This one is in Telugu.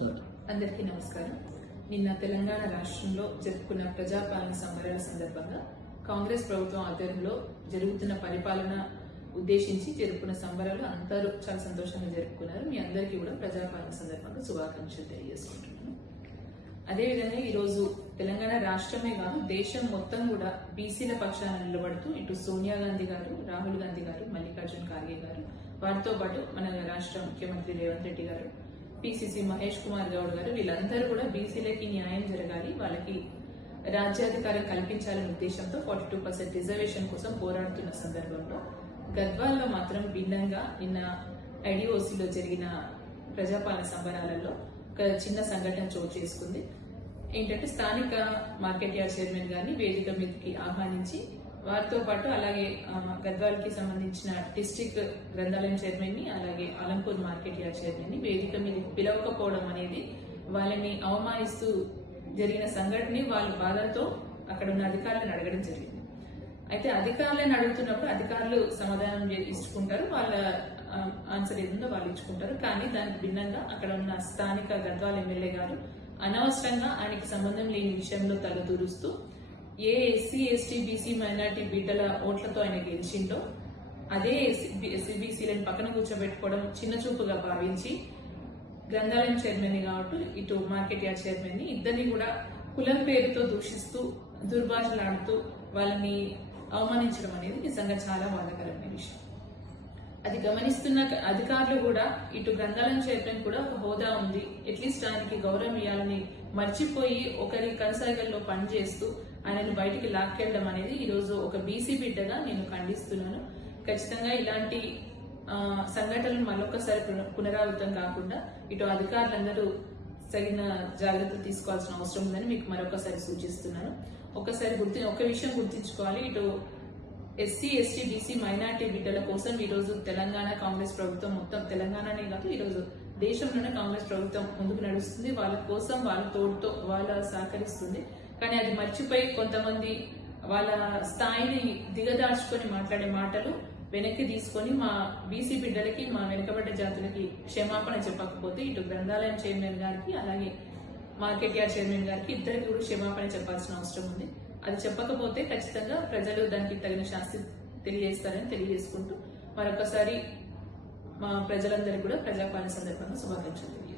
అందరికీ నమస్కారం. నిన్న తెలంగాణ రాష్ట్రంలో జరుపుకున్న ప్రజాపాలన సంబరాల సందర్భంగా కాంగ్రెస్ ప్రభుత్వం ఆధ్వర్యంలో జరుగుతున్న పరిపాలన ఉద్దేశించి జరుపుకున్న సంబరాలు అందరూ చాలా సంతోషంగా జరుపుకున్నారు. మీ అందరికీ కూడా ప్రజాపాలన సందర్భంగా శుభాకాంక్షలు తెలియజేసుకుంటున్నాను. అదేవిధంగా ఈరోజు తెలంగాణ రాష్ట్రమే కాదు దేశం మొత్తం కూడా బీసీల పక్షాన నిలబడుతూ ఇటు సోనియా గాంధీ గారు రాహుల్ గాంధీ గారు మల్లికార్జున్ ఖార్గే గారు వారితో పాటు మన రాష్ట్ర ముఖ్యమంత్రి రేవంత్ రెడ్డి గారు పిసిసి మహేష్ కుమార్ గౌడ్ గారు వీళ్ళందరూ కూడా బీసీలకి న్యాయం జరగాలి వాళ్ళకి రాజ్యాధికారం కల్పించాలనే ఉద్దేశంతో ఫార్టీ టూ పర్సెంట్ రిజర్వేషన్ కోసం పోరాడుతున్న సందర్భంలో గద్వాల్లో మాత్రం భిన్నంగా నిన్న ఐడిఓసిలో జరిగిన ప్రజాపాలన సంబరాలలో ఒక చిన్న సంఘటన చోటు చేసుకుంది. ఏంటంటే స్థానిక మార్కెట్ యార్డ్ చైర్మన్ గారిని వేదిక మీదకి ఆహ్వానించి వారితో పాటు అలాగే ఆ, గద్వాల్కి సంబంధించిన డిస్టిక్ గ్రంథాలయం చైర్మన్ని అలాగే అలంపూర్ మార్కెట్ యార్డ్ చైర్మన్ని వేదిక మీద పిలవకపోవడం అనేది వాళ్ళని అవమానిస్తూ జరిగిన సంఘటనని వాళ్ళ బాధతో అక్కడ ఉన్న అధికారులను అడగడం జరిగింది. అయితే అధికారులను అడుగుతున్నప్పుడు అధికారులు సమాధానం ఇచ్చుకుంటారు వాళ్ళ ఆన్సర్ ఏదో వాళ్ళు ఇచ్చుకుంటారు. కానీ దానికి భిన్నంగా అక్కడ ఉన్న స్థానిక గద్వాల ఎమ్మెల్యే గారు అనవసరంగా ఆయనకి సంబంధం లేని విషయంలో తలదూరుస్తూ ఏ ఎస్సీ ఎస్టీ బీసీ మైనార్టీ బిడ్డల ఓట్లతో ఆయన గెలిచిండో అదే ఎస్సీ బీసీలను పక్కన కూర్చోబెట్టుకోవడం చిన్న చూపుగా భావించి గ్రంథాలయం చైర్మన్ కాబట్టి ఇటు మార్కెట్ యార్డ్ చైర్మన్ ఇద్దరిని కూడా కులం పేరుతో దూషిస్తూ దుర్భాషలాడుతూ వాళ్ళని అవమానించడం అనేది నిజంగా చాలా బాధాకరమైన విషయం. అది గమనిస్తున్న అధికారులు కూడా ఇటు గ్రంథాలను చేయడం కూడా ఒక హోదా ఉంది. అట్లీస్ట్ దానికి గౌరవం ఇవ్వాలని మర్చిపోయి ఒకరి కనసాగల్లో పనిచేస్తూ ఆయనను బయటికి లాక్కెళ్ళడం అనేది ఈరోజు ఒక బీసీ బిడ్డగా నేను ఖండిస్తున్నాను. ఖచ్చితంగా ఇలాంటి సంఘటనలు మరొకసారి పున- పునరావృతం కాకుండా ఇటు అధికారులందరూ తగిన జాగ్రత్తలు తీసుకోవాల్సిన అవసరం ఉందని మీకు మరొకసారి సూచిస్తున్నాను. ఒకసారి గుర్తి ఒక విషయం గుర్తుంచుకోవాలి. ఇటు ఎస్సీ ఎస్టీ బీసీ మైనార్టీ బిడ్డల కోసం ఈరోజు తెలంగాణ కాంగ్రెస్ ప్రభుత్వం మొత్తం తెలంగాణనే కాదు ఈరోజు దేశంలోనే కాంగ్రెస్ ప్రభుత్వం ముందుకు నడుస్తుంది. వాళ్ళ కోసం వాళ్ళ తోడుతో వాళ్ళ సహకరిస్తుంది. కానీ అది మర్చిపోయి కొంతమంది వాళ్ళ స్థాయిని దిగదార్చుకొని మాట్లాడే మాటలు వెనక్కి తీసుకొని మా బీసీ బిడ్డలకి మా వెనుకబడ్డ జాతులకి క్షమాపణ చెప్పకపోతే ఇటు గ్రంథాలయం చైర్మన్ గారికి అలాగే మార్కెట్ యార్డ్ చైర్మన్ గారికి ఇద్దరికి కూడా క్షమాపణ చెప్పాల్సిన అవసరం ఉంది. అది చెప్పకపోతే ఖచ్చితంగా ప్రజలు దానికి తగిన శాస్తి తెలియజేస్తారని తెలియజేసుకుంటూ మరొకసారి మా ప్రజలందరికీ కూడా ప్రజాపాలన సందర్భంగా శుభాకాంక్షలు